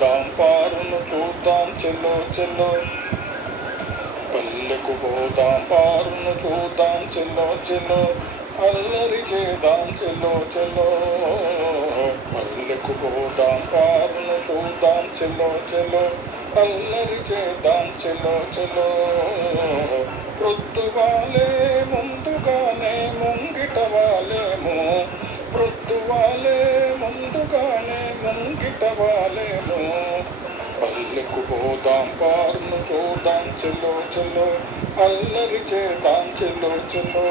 పోదాం పారును చూద్దాం చెల్లో చెల్లో, పల్లెకు పోదాం పారును చూద్దాం చెల్లో చెల్లో, అల్లరి చేద్దాం చెల్లో చెల్లో. పల్లెకు పోదాం పారును చూద్దాం చెల్లో చెల్లో, అల్లరి చేద్దాం చెల్లో చెల్లో. ప్రొద్దువాలే ముందుగానే ముంగిట వాలేమో, ప్రొద్దువాలే ముందుగానే ముంగిట వాలేమో. పల్లెకు పోదాం పారును చూద్దాం చెల్లో చెల్లో, అల్లరి చేద్దాం చెల్లో చెల్లో.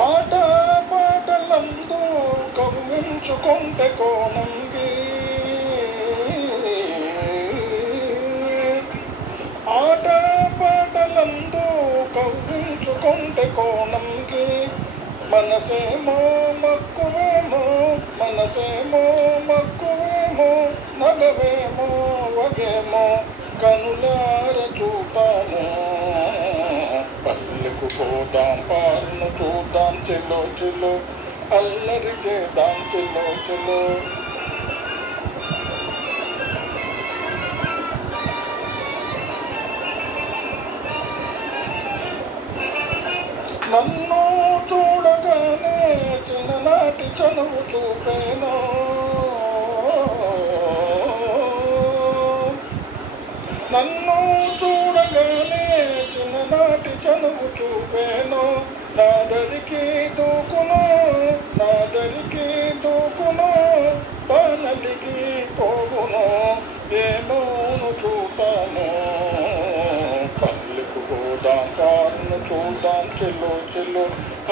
ఆట పాటలందు కవ్వించుకుంటే కోణంగి, ఆట పాటలందు కవ్వించుకుంటే కోణంగి. మనసేమో మక్కువేమో, మనసేమో మక్కువేమో, నగవేమో వగేమో కనులార చూపాము. పల్లెకు పోదాం పారును చూద్దాం చెల్లో చెల్లో, అల్లరి చేద్దాం చెల్లో చెల్లో. నన్ను చూడగానే చిన్ననాటి చనువు చూపేనో, నన్ను చూడగానే చిన్ననాటి చనువు చూపేనో. నాదరికి దూకును, నాదరికి దూకును, తానలికి పోగును, ఏమోను చూతాను. పల్లెకు పోదాం పారును చూద్దాం చెల్లో చెల్లో,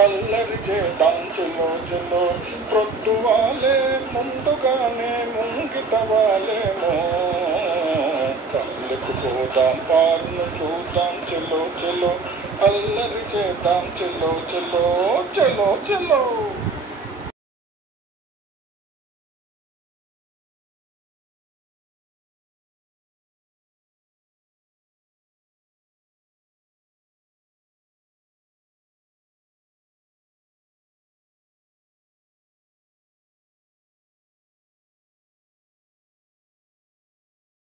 అల్లరి చేద్దాం చెల్లో చెల్లో. ప్రొద్దువాలే ముందుగానే ముంగిట వాలేమో, పల్లెకు పోదాం పారును చూద్దాం చెల్లో చెల్లో, అల్లరి చేద్దాం చెల్లో చెల్లో చెల్లో చెల్లో.